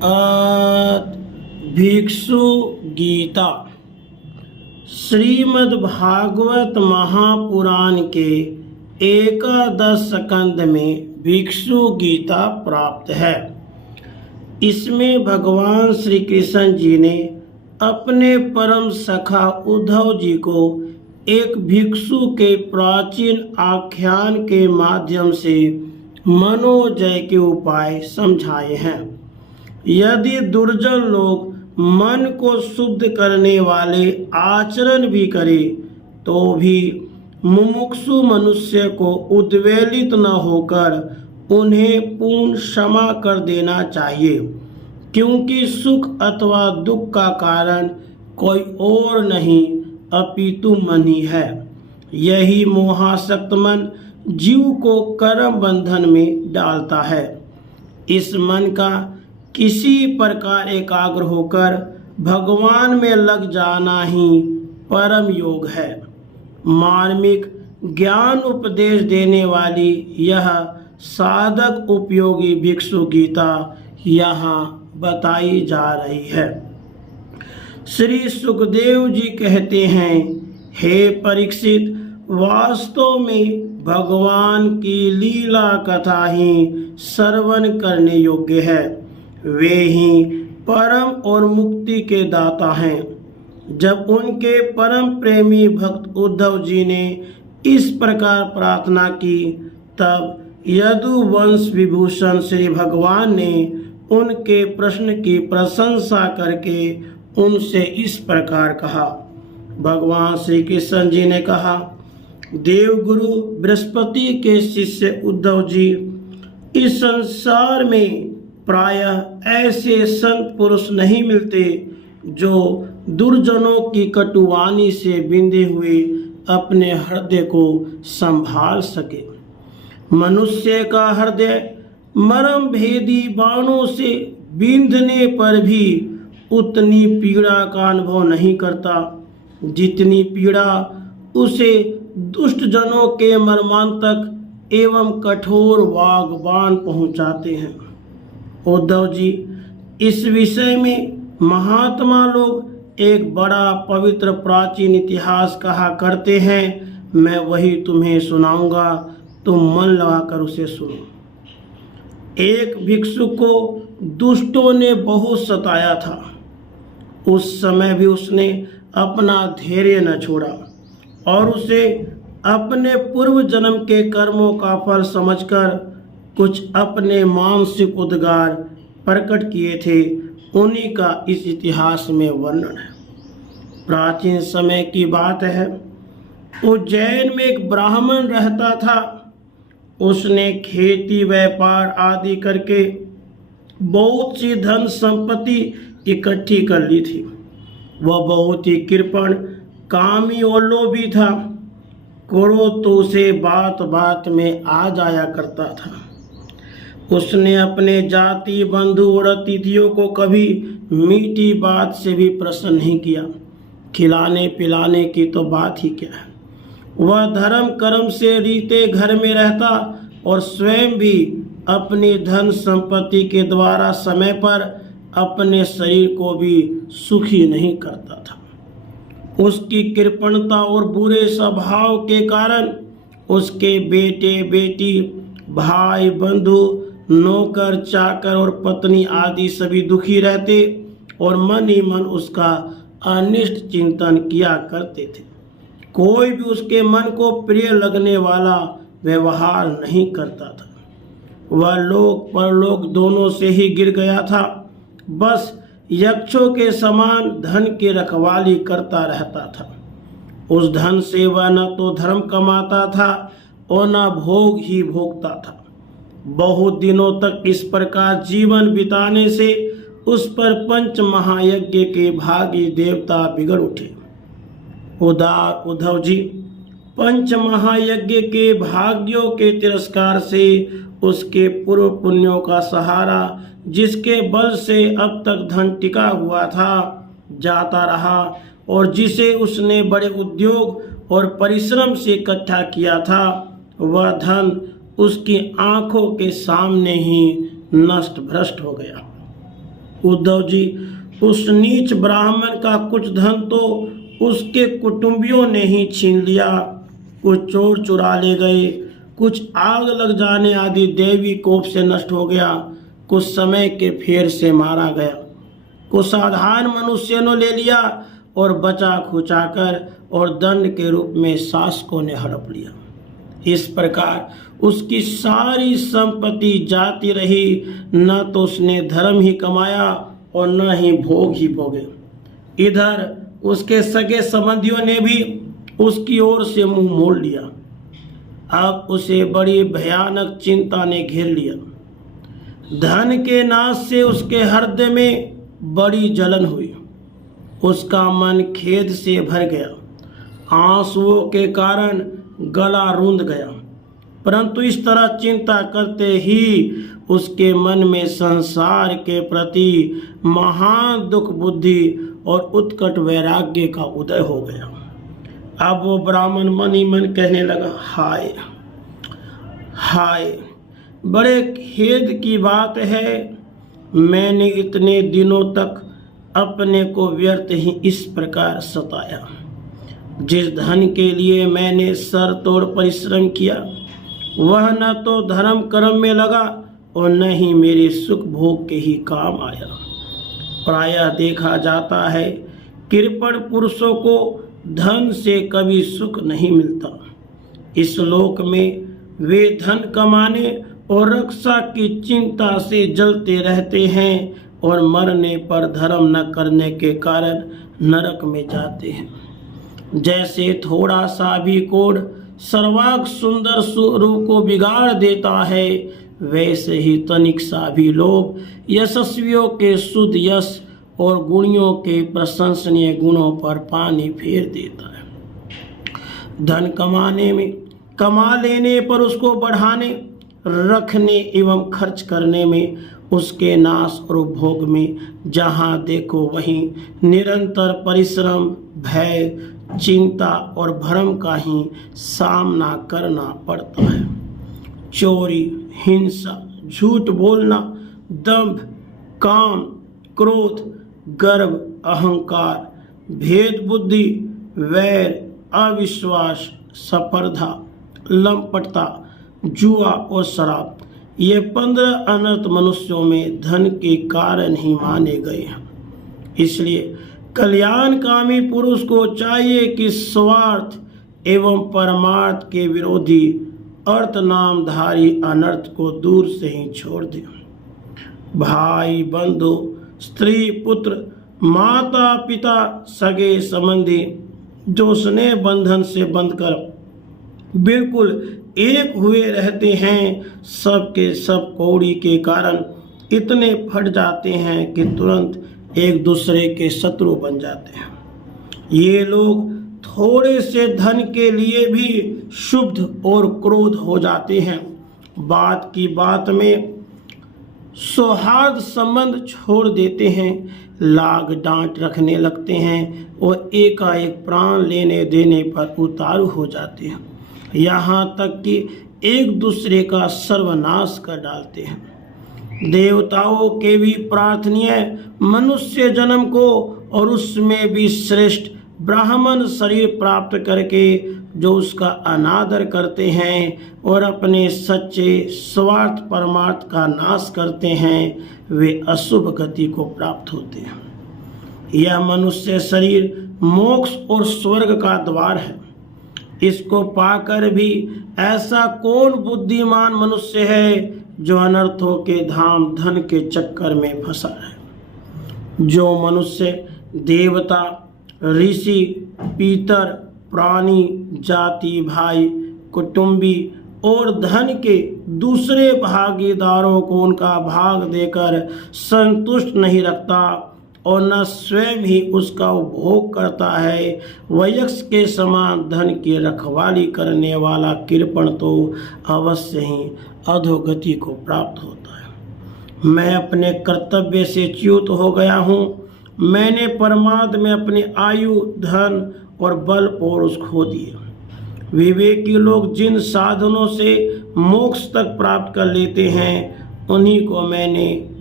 भिक्षु गीता श्रीमद्भागवत महापुराण के एकादश स्कंद में भिक्षु गीता प्राप्त है। इसमें भगवान श्री कृष्ण जी ने अपने परम सखा उद्धव जी को एक भिक्षु के प्राचीन आख्यान के माध्यम से मनोजय के उपाय समझाए हैं। यदि दुर्जन लोग मन को शुद्ध करने वाले आचरण भी करें तो भी मुमुक्षु मनुष्य को उद्वेलित न होकर उन्हें पूर्ण क्षमा कर देना चाहिए, क्योंकि सुख अथवा दुख का कारण कोई और नहीं अपितु मन ही है। यही मोहासक्त मन जीव को कर्म बंधन में डालता है। इस मन का किसी प्रकार एकाग्र होकर भगवान में लग जाना ही परम योग है। मार्मिक ज्ञान उपदेश देने वाली यह साधक उपयोगी भिक्षु गीता यहाँ बताई जा रही है। श्री सुखदेव जी कहते हैं, हे परीक्षित, वास्तव में भगवान की लीला कथा ही श्रवण करने योग्य है। वे ही परम और मुक्ति के दाता हैं। जब उनके परम प्रेमी भक्त उद्धव जी ने इस प्रकार प्रार्थना की, तब यदुवंश विभूषण श्री भगवान ने उनके प्रश्न की प्रशंसा करके उनसे इस प्रकार कहा। भगवान श्री कृष्ण जी ने कहा, देवगुरु बृहस्पति के शिष्य उद्धव जी, इस संसार में प्रायः ऐसे संत पुरुष नहीं मिलते जो दुर्जनों की कटुवाणी से बिंधे हुए अपने हृदय को संभाल सके। मनुष्य का हृदय मर्म भेदी बाणों से बिंधने पर भी उतनी पीड़ा का अनुभव नहीं करता जितनी पीड़ा उसे दुष्ट जनों के मर्मांतक एवं कठोर वाग्बाण पहुंचाते हैं। उद्धव जी, इस विषय में महात्मा लोग एक बड़ा पवित्र प्राचीन इतिहास कहा करते हैं। मैं वही तुम्हें सुनाऊंगा, तुम मन लगाकर उसे सुनो। एक भिक्षु को दुष्टों ने बहुत सताया था। उस समय भी उसने अपना धैर्य न छोड़ा और उसे अपने पूर्व जन्म के कर्मों का फल समझकर कुछ अपने मानसिक उद्गार प्रकट किए थे। उन्हीं का इस इतिहास में वर्णन है। प्राचीन समय की बात है। उज्जैन में एक ब्राह्मण रहता था। उसने खेती व्यापार आदि करके बहुत सी धन संपत्ति इकट्ठी कर ली थी। वह बहुत ही कृपण, कामी और लोभी था। क्रोध तो उसे बात बात में आ जाया करता था। उसने अपने जाति बंधु और अतिथियों को कभी मीठी बात से भी प्रसन्न नहीं किया। खिलाने पिलाने की तो बात ही क्या है। वह धर्म कर्म से रीते घर में रहता और स्वयं भी अपनी धन संपत्ति के द्वारा समय पर अपने शरीर को भी सुखी नहीं करता था। उसकी कृपणता और बुरे स्वभाव के कारण उसके बेटे बेटी, भाई बंधु, नौकर चाकर और पत्नी आदि सभी दुखी रहते और मन ही मन उसका अनिष्ट चिंतन किया करते थे। कोई भी उसके मन को प्रिय लगने वाला व्यवहार नहीं करता था। वह लोक परलोक दोनों से ही गिर गया था। बस यक्षों के समान धन की रखवाली करता रहता था। उस धन से वह न तो धर्म कमाता था और न भोग ही भोगता था। बहुत दिनों तक इस प्रकार जीवन बिताने से उस पर पंच महायज्ञ के भागी देवता बिगड़ उठे। उदार उद्धव जी, पंच महायज्ञ के भाग्यों के तिरस्कार से उसके पूर्व पुण्यों का सहारा, जिसके बल से अब तक धन टिका हुआ था, जाता रहा और जिसे उसने बड़े उद्योग और परिश्रम से इकट्ठा किया था, वह धन उसकी आंखों के सामने ही नष्ट भ्रष्ट हो गया। उद्धव जी, उस नीच ब्राह्मण का कुछ धन तो उसके कुटुंबियों ने ही छीन लिया, कुछ चोर चुरा ले गए, कुछ आग लग जाने आदि देवी कोप से नष्ट हो गया, कुछ समय के फेर से मारा गया, कुछ साधारण मनुष्य ने ले लिया और बचा खुचाकर और दंड के रूप में शासकों ने हड़प लिया। इस प्रकार उसकी सारी संपत्ति जाती रही, न तो उसने धर्म ही कमाया और न ही भोग ही भोगे। इधर उसके सगे संबंधियों ने भी उसकी ओर से मुंह मोड़ लिया। अब उसे बड़ी भयानक चिंता ने घेर लिया। धन के नाश से उसके हृदय में बड़ी जलन हुई, उसका मन खेद से भर गया, आंसुओं के कारण गला रूंध गया। परंतु इस तरह चिंता करते ही उसके मन में संसार के प्रति महान दुख बुद्धि और उत्कट वैराग्य का उदय हो गया। अब वो ब्राह्मण मन ही मन कहने लगा, हाय हाय, बड़े खेद की बात है, मैंने इतने दिनों तक अपने को व्यर्थ ही इस प्रकार सताया। जिस धन के लिए मैंने सर तोड़ परिश्रम किया वह न तो धर्म कर्म में लगा और न ही मेरे सुख भोग के ही काम आया। प्रायः देखा जाता है कृपण पुरुषों को धन से कभी सुख नहीं मिलता। इस लोक में वे धन कमाने और रक्षा की चिंता से जलते रहते हैं और मरने पर धर्म न करने के कारण नरक में जाते हैं। जैसे थोड़ा सा भी कोढ़ सर्वांग सुंदर रूप को बिगाड़ देता है, वैसे ही तनिक सा भी लोभ यशस्वियों के शुद्ध यश और गुणियों के प्रशंसनीय गुणों पर पानी फेर देता है। धन कमा लेने पर उसको बढ़ाने, रखने एवं खर्च करने में, उसके नाश और उपभोग में जहाँ देखो वहीं निरंतर परिश्रम, भय, चिंता और भ्रम का ही सामना करना पड़ता है। चोरी, हिंसा, झूठ बोलना, दंभ, काम, क्रोध, गर्व, अहंकार, भेद बुद्धि, वैर, अविश्वास, स्पर्धा, लंपटता, जुआ और शराब, ये 15 अनर्थ मनुष्यों में धन के कारण ही माने गए हैं। इसलिए कल्याणकामी पुरुष को चाहिए कि स्वार्थ एवं परमार्थ के विरोधी अर्थ नामधारी अनर्थ को दूर से ही छोड़ दे। भाई बंधु, स्त्री पुत्र, माता पिता, सगे संबंधी जो स्नेह बंधन से बंधकर बिल्कुल एक हुए रहते हैं, सब के सब कौड़ी के कारण इतने फट जाते हैं कि तुरंत एक दूसरे के शत्रु बन जाते हैं। ये लोग थोड़े से धन के लिए भी शुद्ध और क्रोध हो जाते हैं। बात की बात में सौहार्द संबंध छोड़ देते हैं, लाग डांट रखने लगते हैं और एकाएक प्राण लेने देने पर उतारू हो जाते हैं। यहाँ तक कि एक दूसरे का सर्वनाश कर डालते हैं। देवताओं के भी प्रार्थनीय मनुष्य जन्म को और उसमें भी श्रेष्ठ ब्राह्मण शरीर प्राप्त करके जो उसका अनादर करते हैं और अपने सच्चे स्वार्थ परमार्थ का नाश करते हैं, वे अशुभ गति को प्राप्त होते हैं। यह मनुष्य शरीर मोक्ष और स्वर्ग का द्वार है। इसको पाकर भी ऐसा कौन बुद्धिमान मनुष्य है जो अनर्थों के धाम धन के चक्कर में फंसा है। जो मनुष्य देवता, ऋषि, पीतर, प्राणी, जाति, भाई, कुटुंबी और धन के दूसरे भागीदारों को उनका भाग देकर संतुष्ट नहीं रखता और न स्वयं ही उसका उपभोग करता है, वयस्क के समान धन की रखवाली करने वाला कृपण तो अवश्य ही अधोगति को प्राप्त होता है। मैं अपने कर्तव्य से च्युत हो गया हूँ। मैंने परमार्थ में अपनी आयु, धन और बल पौरुष खो दिए। विवेकी लोग जिन साधनों से मोक्ष तक प्राप्त कर लेते हैं, उन्हीं को मैंने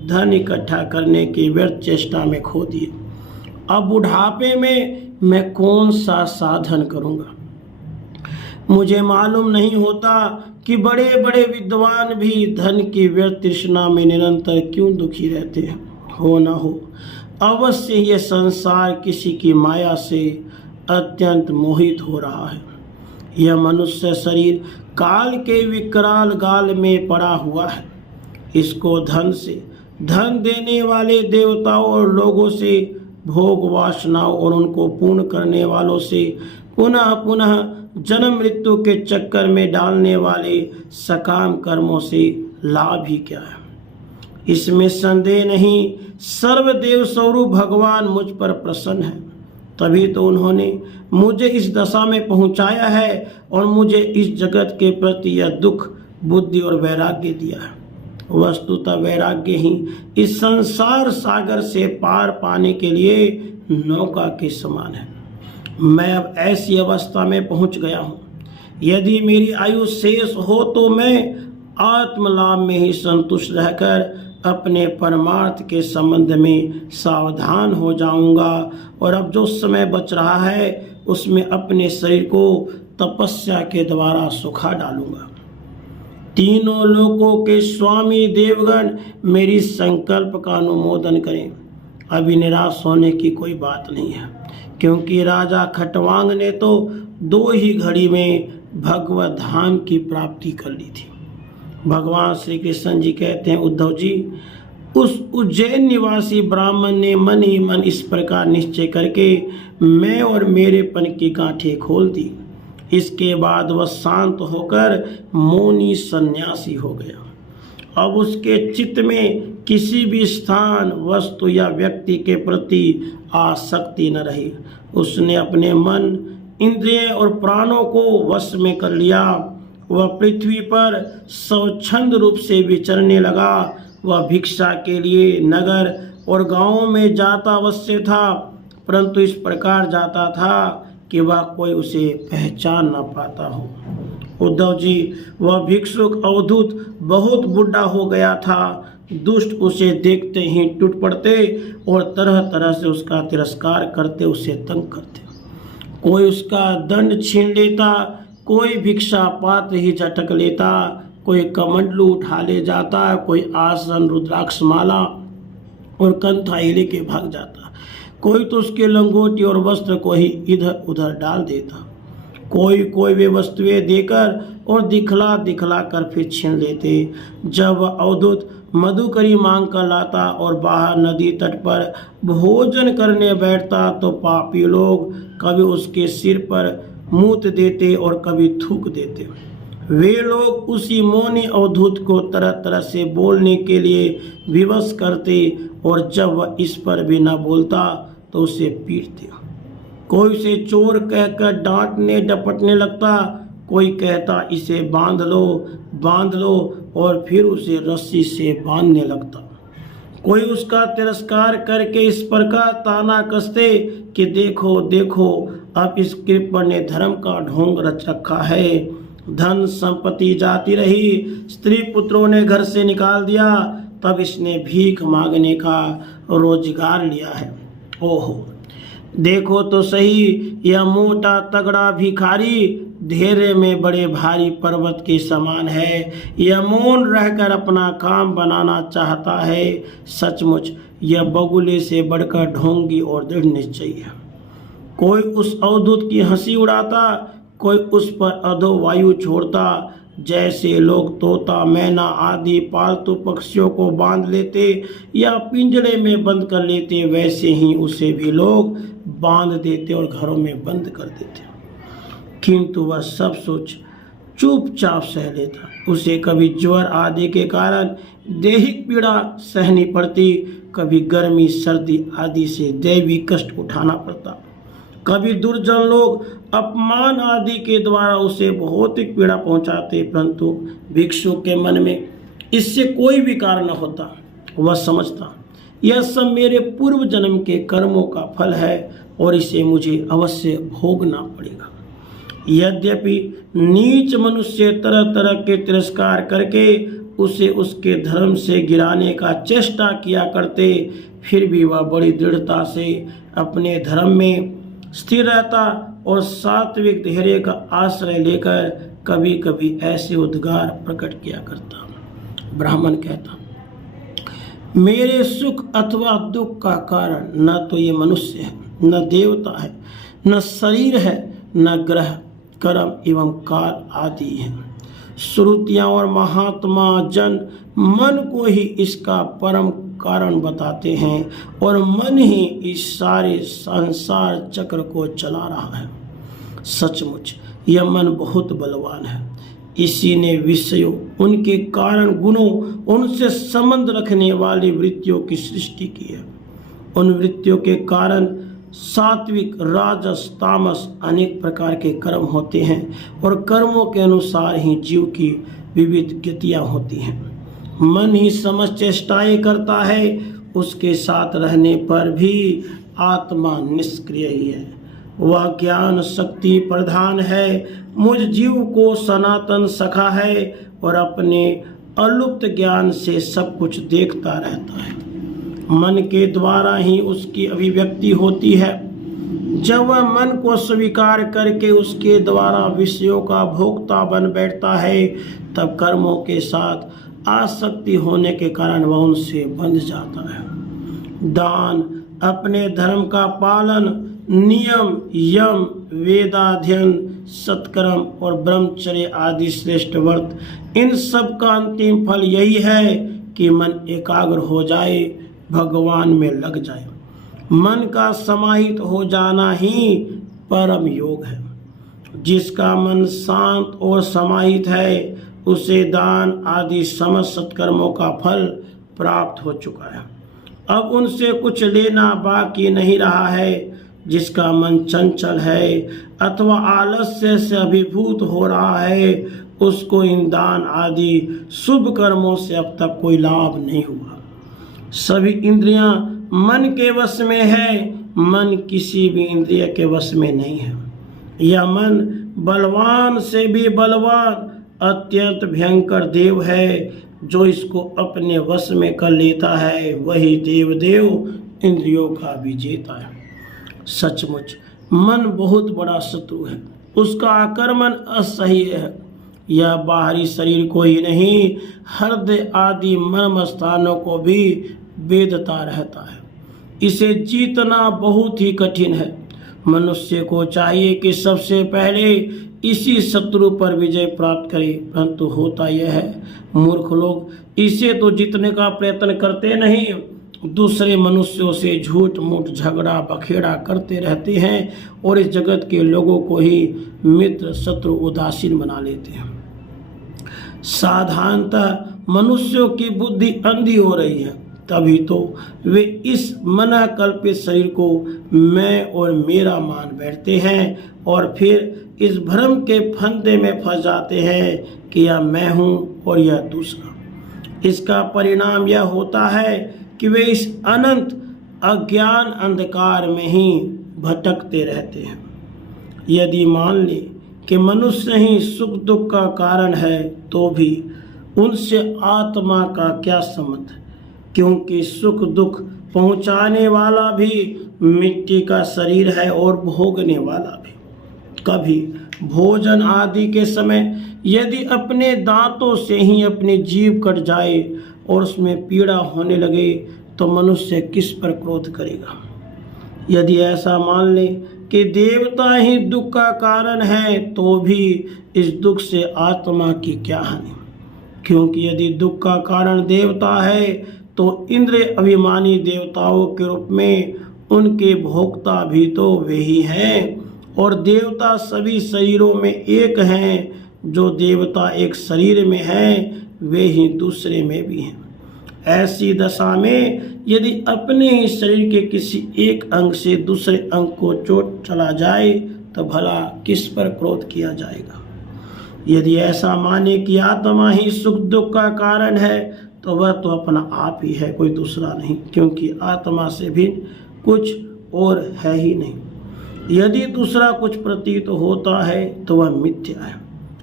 धन इकट्ठा करने की व्यर्थ चेष्टा में खो दिए। अब बुढ़ापे में मैं कौन सा साधन करूँगा। मुझे मालूम नहीं होता कि बड़े बड़े विद्वान भी धन की व्यर्थ तृष्णा में निरंतर क्यों दुखी रहते हैं। हो न हो अवश्य ये संसार किसी की माया से अत्यंत मोहित हो रहा है। यह मनुष्य शरीर काल के विकराल गाल में पड़ा हुआ है। इसको धन देने वाले देवताओं और लोगों से, भोग वासनाओं और उनको पूर्ण करने वालों से, पुनः पुनः जन्म मृत्यु के चक्कर में डालने वाले सकाम कर्मों से लाभ ही क्या है। इसमें संदेह नहीं, सर्वदेव स्वरूप भगवान मुझ पर प्रसन्न है। तभी तो उन्होंने मुझे इस दशा में पहुंचाया है और मुझे इस जगत के प्रति यह दुख, बुद्धि और वैराग्य दिया है। वस्तुतः वैराग्य ही इस संसार सागर से पार पाने के लिए नौका के समान है। मैं अब ऐसी अवस्था में पहुंच गया हूँ, यदि मेरी आयु शेष हो तो मैं आत्मलाभ में ही संतुष्ट रहकर अपने परमार्थ के संबंध में सावधान हो जाऊंगा और अब जो समय बच रहा है उसमें अपने शरीर को तपस्या के द्वारा सुखा डालूंगा। तीनों लोकों के स्वामी देवगण मेरी संकल्प का अनुमोदन करें। अभी निराश होने की कोई बात नहीं है, क्योंकि राजा खटवांग ने तो 2 ही घड़ी में भगवत धाम की प्राप्ति कर ली थी। भगवान श्री कृष्ण जी कहते हैं, उद्धव जी, उस उज्जैन निवासी ब्राह्मण ने मन ही मन इस प्रकार निश्चय करके मैं और मेरेपन की गांठें खोल दी। इसके बाद वह शांत होकर मौनी सन्यासी हो गया। अब उसके चित्त में किसी भी स्थान, वस्तु या व्यक्ति के प्रति आसक्ति न रही। उसने अपने मन, इंद्रिय और प्राणों को वश में कर लिया। वह पृथ्वी पर स्वच्छंद रूप से विचरने लगा। वह भिक्षा के लिए नगर और गांवों में जाता अवश्य था, परंतु इस प्रकार जाता था कि वह कोई उसे पहचान न पाता हो। उद्धव जी, वह भिक्षुक अवधूत बहुत बुढ़ा हो गया था। दुष्ट उसे देखते ही टूट पड़ते और तरह तरह से उसका तिरस्कार करते, उसे तंग करते। कोई उसका दंड छीन लेता, कोई भिक्षा पात्र ही झटक लेता, कोई कमंडलू उठा ले जाता, कोई आसन, रुद्राक्ष माला और कंथा ही लेके भाग जाता। कोई तो उसके लंगोटी और वस्त्र को ही इधर उधर डाल देता। कोई वे वस्तुएं देकर और दिखला दिखला कर फिर छीन लेते। जब अवधूत मधुकरी मांग कर लाता और बाहर नदी तट पर भोजन करने बैठता तो पापी लोग कभी उसके सिर पर मूत देते और कभी थूक देते। वे लोग उसी मौनी अवधूत को तरह तरह से बोलने के लिए विवश करते और जब वह इस पर भी न बोलता तो उसे पीटते। कोई उसे चोर कहकर डांटने डपटने लगता, कोई कहता इसे बांध लो और फिर उसे रस्सी से बांधने लगता। कोई उसका तिरस्कार करके इस प्रकार ताना कसते कि देखो देखो, अब इस कृपण ने धर्म का ढोंग रच रखा है। धन संपत्ति जाती रही, स्त्री पुत्रों ने घर से निकाल दिया, तब इसने भीख मांगने का रोजगार लिया है। ओहो, देखो तो सही, यह मोटा तगड़ा भिखारी धैर्य में बड़े भारी पर्वत के समान है। यह मौन रहकर अपना काम बनाना चाहता है। सचमुच यह बगुले से बढ़कर ढोंगी और दृढ़ निश्चयी है। कोई उस अवधूत की हंसी उड़ाता, कोई उस पर अधो वायु छोड़ता। जैसे लोग तोता, मैना आदि पालतू पक्षियों को बांध लेते या पिंजरे में बंद कर लेते, वैसे ही उसे भी लोग बांध देते और घरों में बंद कर देते। किंतु वह सब सोच चुपचाप सह लेता। उसे कभी ज्वर आदि के कारण दैहिक पीड़ा सहनी पड़ती, कभी गर्मी सर्दी आदि से दैवी कष्ट उठाना पड़ता, कभी दुर्जन लोग अपमान आदि के द्वारा उसे भौतिक पीड़ा पहुंचाते, परंतु भिक्षु के मन में इससे कोई विकार न होता। वह समझता यह सब मेरे पूर्व जन्म के कर्मों का फल है और इसे मुझे अवश्य भोगना पड़ेगा। यद्यपि नीच मनुष्य तरह तरह के तिरस्कार करके उसे उसके धर्म से गिराने का चेष्टा किया करते, फिर भी वह बड़ी दृढ़ता से अपने धर्म में स्थिर रहता और सात्विक धैर्य का आश्रय लेकर कभी कभी ऐसे उद्गार प्रकट किया करता। ब्राह्मण कहता, मेरे सुख अथवा दुख का कारण न तो ये मनुष्य है, न देवता है, न शरीर है, न ग्रह, कर्म एवं काल आदि है। श्रुतियाँ और महात्मा जन मन को ही इसका परम कारण बताते हैं और मन ही इस सारे संसार चक्र को चला रहा है। सचमुच यह मन बहुत बलवान है। इसी ने विषयों, उनके कारण गुणों, उनसे संबंध रखने वाली वृत्तियों की सृष्टि की है। उन वृत्तियों के कारण सात्विक, राजस, तामस अनेक प्रकार के कर्म होते हैं और कर्मों के अनुसार ही जीव की विविध गतियाँ होती हैं। मन ही समस्त चेष्टाएं करता है, उसके साथ रहने पर भी आत्मा निष्क्रिय ही है। वह ज्ञान शक्ति प्रधान है, मुझ जीव को सनातन सखा है और अपने अलुप्त ज्ञान से सब कुछ देखता रहता है। मन के द्वारा ही उसकी अभिव्यक्ति होती है। जब वह मन को स्वीकार करके उसके द्वारा विषयों का भोक्ता बन बैठता है, तब कर्मों के साथ आसक्ति होने के कारण वह उनसे बंध जाता है। दान, अपने धर्म का पालन, नियम, यम, वेदाध्ययन, सत्कर्म और ब्रह्मचर्य आदि श्रेष्ठ व्रत, इन सब का अंतिम फल यही है कि मन एकाग्र हो जाए, भगवान में लग जाए। मन का समाहित हो जाना ही परम योग है। जिसका मन शांत और समाहित है, उसे दान आदि समस्त सत्कर्मों का फल प्राप्त हो चुका है। अब उनसे कुछ लेना बाकी नहीं रहा है। जिसका मन चंचल है अथवा आलस्य से अभिभूत हो रहा है, उसको इन दान आदि शुभ कर्मों से अब तक कोई लाभ नहीं हुआ। सभी इंद्रियां मन के वश में है, मन किसी भी इंद्रिय के वश में नहीं है। यह मन बलवान से भी बलवान अत्यंत भयंकर देव है। जो इसको अपने वश में कर लेता है, वही देव इंद्रियों का विजेता है। सचमुच मन बहुत बड़ा शत्रु है। उसका आक्रमण असह्य है। यह बाहरी शरीर को ही नहीं, हृदय आदि मर्म स्थानों को भी वेदता रहता है। इसे जीतना बहुत ही कठिन है। मनुष्य को चाहिए कि सबसे पहले इसी शत्रु पर विजय प्राप्त करे, परंतु होता यह है, मूर्ख लोग इसे तो जीतने का प्रयत्न करते नहीं, दूसरे मनुष्यों से झूठ मूठ झगड़ा बखेड़ा करते रहते हैं और इस जगत के लोगों को ही मित्र शत्रु उदासीन बना लेते हैं। साधारणतः मनुष्यों की बुद्धि अंधी हो रही है, तभी तो वे इस मना कल्पित शरीर को मैं और मेरा मान बैठते हैं और फिर इस भ्रम के फंदे में फंस जाते हैं कि यह मैं हूँ और यह दूसरा। इसका परिणाम यह होता है कि वे इस अनंत अज्ञान अंधकार में ही भटकते रहते हैं। यदि मान ले कि मनुष्य ही सुख दुख का कारण है, तो भी उनसे आत्मा का क्या संबंध, क्योंकि सुख दुख पहुंचाने वाला भी मिट्टी का शरीर है और भोगने वाला भी। कभी भोजन आदि के समय यदि अपने दांतों से ही अपनी जीभ कट जाए और उसमें पीड़ा होने लगे, तो मनुष्य किस पर क्रोध करेगा। यदि ऐसा मान ले कि देवता ही दुख का कारण है, तो भी इस दुख से आत्मा की क्या हानि, क्योंकि यदि दुख का कारण देवता है तो इंद्र अभिमानी देवताओं के रूप में उनके भोक्ता भी तो वे ही हैं। और देवता सभी शरीरों में एक हैं। जो देवता एक शरीर में हैं, वे ही दूसरे में भी हैं। ऐसी दशा में यदि अपने ही शरीर के किसी एक अंग से दूसरे अंग को चोट चला जाए, तो भला किस पर क्रोध किया जाएगा। यदि ऐसा माने कि आत्मा ही सुख दुख का कारण है, तो वह तो अपना आप ही है, कोई दूसरा नहीं, क्योंकि आत्मा से भी कुछ और है ही नहीं। यदि दूसरा कुछ प्रतीत होता है तो वह मिथ्या है।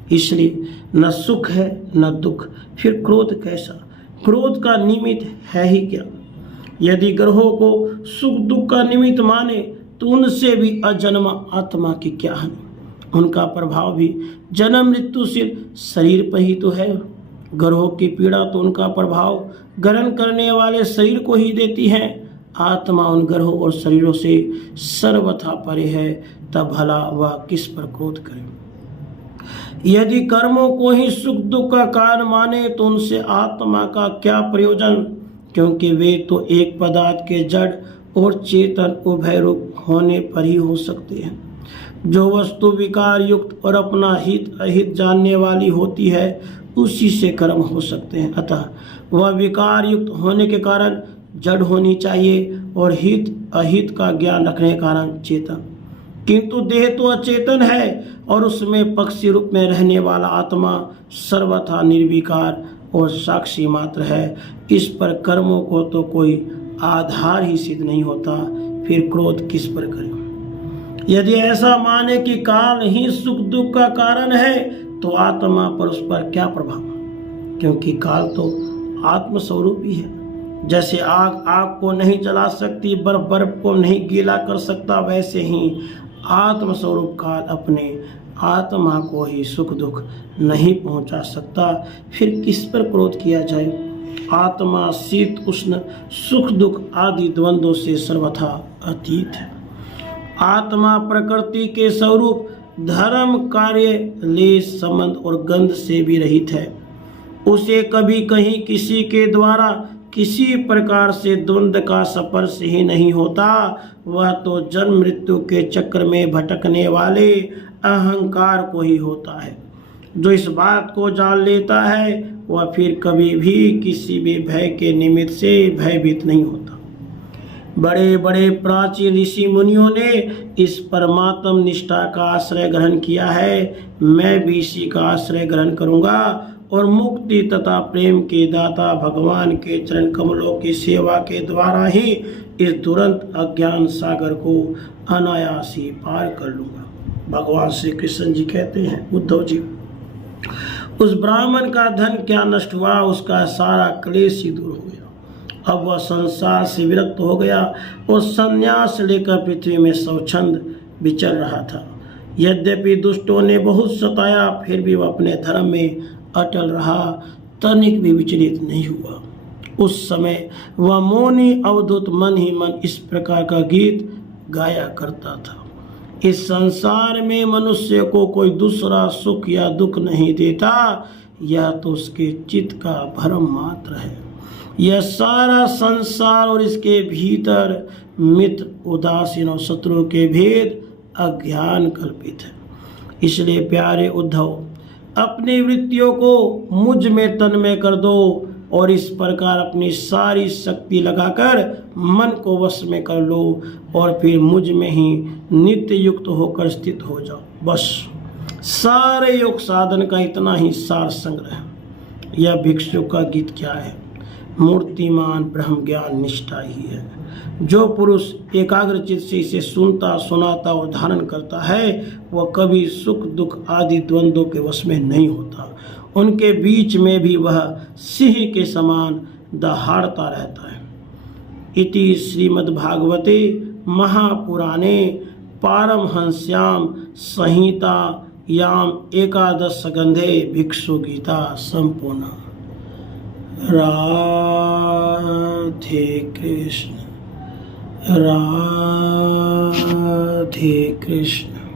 इसलिए न सुख है न दुख, फिर क्रोध कैसा? क्रोध का निमित्त है ही क्या? यदि ग्रहों को सुख दुख का निमित्त माने तो उनसे भी अजन्मा आत्मा की क्या हानि? उनका प्रभाव भी जन्म मृत्युशील शरीर पर ही तो है। ग्रहों की पीड़ा तो उनका प्रभाव ग्रहण करने वाले शरीर को ही देती है। आत्मा उन ग्रहों और शरीरों से सर्वथा परे है, तब भला वह किस पर क्रोध करे? यदि कर्मों को ही सुख दुख का कारण माने तो उनसे आत्मा का क्या प्रयोजन? क्योंकि वे तो एक पदार्थ के जड़ और चेतन उभय रूप होने पर ही हो सकते हैं। जो वस्तु विकार युक्त और अपना हित अहित जानने वाली होती है उसी से कर्म हो सकते हैं। अतः वह विकार युक्त होने के कारण जड़ होनी चाहिए और हित अहित का ज्ञान रखने के कारण चेतन। किंतु देह तो अचेतन है और उसमें पक्षी रूप में रहने वाला आत्मा सर्वथा निर्विकार और साक्षी मात्र है। इस पर कर्मों को तो कोई आधार ही सिद्ध नहीं होता, फिर क्रोध किस पर करें? यदि ऐसा माने कि काल ही सुख दुख का कारण है तो आत्मा पर उस पर क्या प्रभाव? क्योंकि काल तो आत्म स्वरूप ही है। जैसे आग आग को नहीं जला सकती, बर्फ बर्फ को नहीं गीला कर सकता, वैसे ही आत्म स्वरूप काल अपने आत्मा को ही सुख दुख नहीं पहुंचा सकता, फिर किस पर क्रोध किया जाए? आत्मा शीत उष्ण सुख दुख आदि द्वंद्वों से सर्वथा अतीत है। आत्मा प्रकृति के स्वरूप धर्म कार्य लेश संबंध और गंध से भी रहित है। उसे कभी कहीं किसी के द्वारा किसी प्रकार से द्वंद्व का स्पर्श ही नहीं होता। वह तो जन्म मृत्यु के चक्र में भटकने वाले अहंकार को ही होता है। जो इस बात को जान लेता है वह फिर कभी भी किसी भी भय के निमित्त से भयभीत नहीं होता। बड़े बड़े प्राचीन ऋषि मुनियों ने इस परमात्म निष्ठा का आश्रय ग्रहण किया है। मैं भी इसी का आश्रय ग्रहण करूंगा और मुक्ति तथा प्रेम के दाता भगवान के चरण कमलों की सेवा के द्वारा ही इस दुरंत अज्ञान सागर को अनायास ही पार कर लूंगा। भगवान श्री कृष्ण जी कहते हैं, उद्धव जी, उस ब्राह्मण का धन क्या नष्ट हुआ? उसका सारा क्लेश ही दूर हो गया। अब वह संसार से विरक्त हो गया और संन्यास लेकर पृथ्वी में स्वच्छंद विचर रहा था। यद्यपि दुष्टों ने बहुत सताया, फिर भी वह अपने धर्म में अटल रहा, तनिक भी विचलित नहीं हुआ। उस समय वह मौनी अवधूत मन ही मन इस प्रकार का गीत गाया करता था। इस संसार में मनुष्य को कोई दूसरा सुख या दुख नहीं देता, यह तो उसके चित्त का भ्रम मात्र है। यह सारा संसार और इसके भीतर मित्र उदासीन और शत्रु के भेद अज्ञान कल्पित है। इसलिए प्यारे उद्धव, अपनी वृत्तियों को मुझ में तन्मय कर दो और इस प्रकार अपनी सारी शक्ति लगाकर मन को वश में कर लो और फिर मुझ में ही नित्य युक्त होकर स्थित हो जाओ। बस सारे योग साधन का इतना ही सार संग्रह। यह भिक्षु का गीत क्या है? मूर्तिमान ब्रह्म ज्ञान निष्ठा ही है। जो पुरुष एकाग्रचित से इसे सुनता सुनाता और धारण करता है वह कभी सुख दुख आदि द्वंद्वों के वश में नहीं होता। उनके बीच में भी वह सिंह के समान दहाड़ता रहता है। इति श्रीमद्भागवते महापुराणे पारमहंस्याम संहितायाम एकादश स्कंधे भिक्षु गीता संपूर्णा। राधे कृष्ण, राधे कृष्ण।